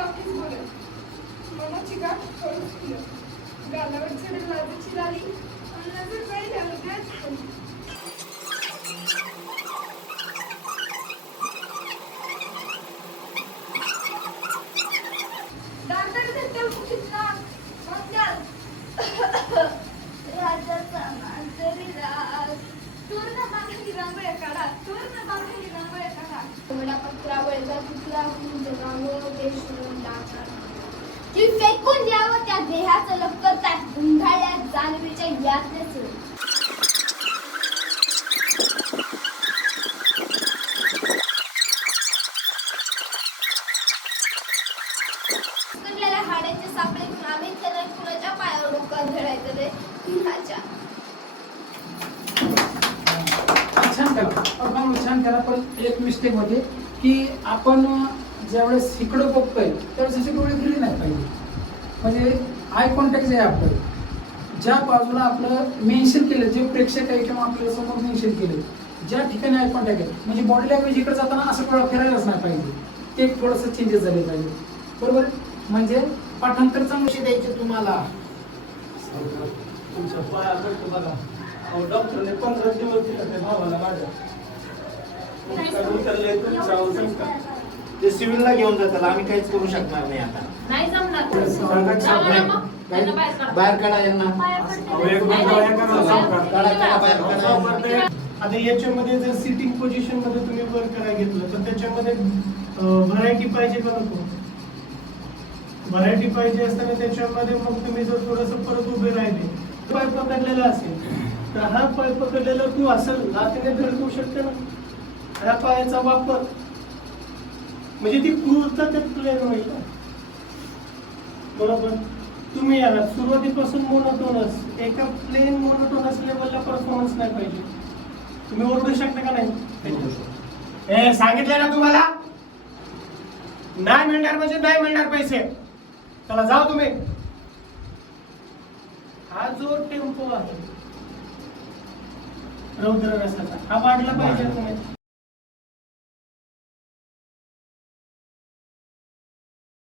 नक्कीच बोलेल. मनाची गाठ कळून दिलं. गालावर चढेल लाजेची लाली आणि नजर जाईल अलगद खाली. दांडर धरत्याल मुठीत नाक म्हणत्याल राजाचा मांजरी राग. तूर्ण बांधली रांगोळ्या काढा, तूर्ण बांधली रांगोळ्या काढा. पत्रावळचा तुटला जगावं देश लाचा की फेकून द्यावं त्या देहाचं लपकर त्या गुंढाळ्या जाणवीच्या यातनेच. उकरलेल्या हाड्याच्या सापळेतून आम्ही त्याला कुणाच्या पायावर डोकं धरायचं रे कुणाच्या. छान केला, छान केला. पण एक मिस्टेक होते की आपण ज्यावेळेस इकडं बघतोय त्यावेळेस अशी डोळे फिरले नाही पाहिजे. म्हणजे आय कॉन्टॅक्ट जे आहे आपलं ज्या बाजूला आपलं मेन्शन केलं, जे प्रेक्षक आहे किंवा आपल्या समोर मेन्शन केलं ज्या ठिकाणी आय कॉन्टॅक्ट आहे, म्हणजे बॉडी लँग्वेज इकडे जाताना असं डोळा फिरायलाच नाही पाहिजे. ते थोडंसं चेंजेस झाले पाहिजे. बरोबर. म्हणजे पाठांतर चांगलं द्यायचे तुम्हाला. तुमच्या पाया पडतो बघा. अहो डॉक्टरने 15 दिवस दिले त्या भावाला माझ्या. उतरले तुमचं औषध का? ते सिव्हिलला घेऊन जाताल, आम्ही काहीच करू शकणार नाही आता. नाही जमणार. बाहेर काढा यांना. आता याच्यामध्ये जर सिटिंग पोझिशन मध्ये तुम्ही वर करायला घेतलं तर त्याच्यामध्ये व्हरायटी पाहिजे का नको? व्हरायटी पाहिजे असताना त्याच्यामध्ये मग तुम्ही जर थोडस परत उभे राहिले, पाय पकडलेला असेल तर हा पाय पकडलेला तू असं लातीने धडकवू शकते ना. ह्या पायाचा वापर म्हणजे ती क्रूरता त्यात प्लेन होईल ना. बरोबर. तुम्ही याला सुरुवातीपासून मोनोटोनस, एका प्लेन मोनोटोनस लेवलला परफॉर्मन्स नाही पाहिजे. तुम्ही ओरडू शकता का नाही? सांगितलं ना तुम्हाला, नाही मिळणार म्हणजे नाही मिळणार पैसे. चला जाऊ तुम्ही. हा जो टेम्पो आहे रौद्र रसाचा, हा वाढला पाहिजे तुम्ही.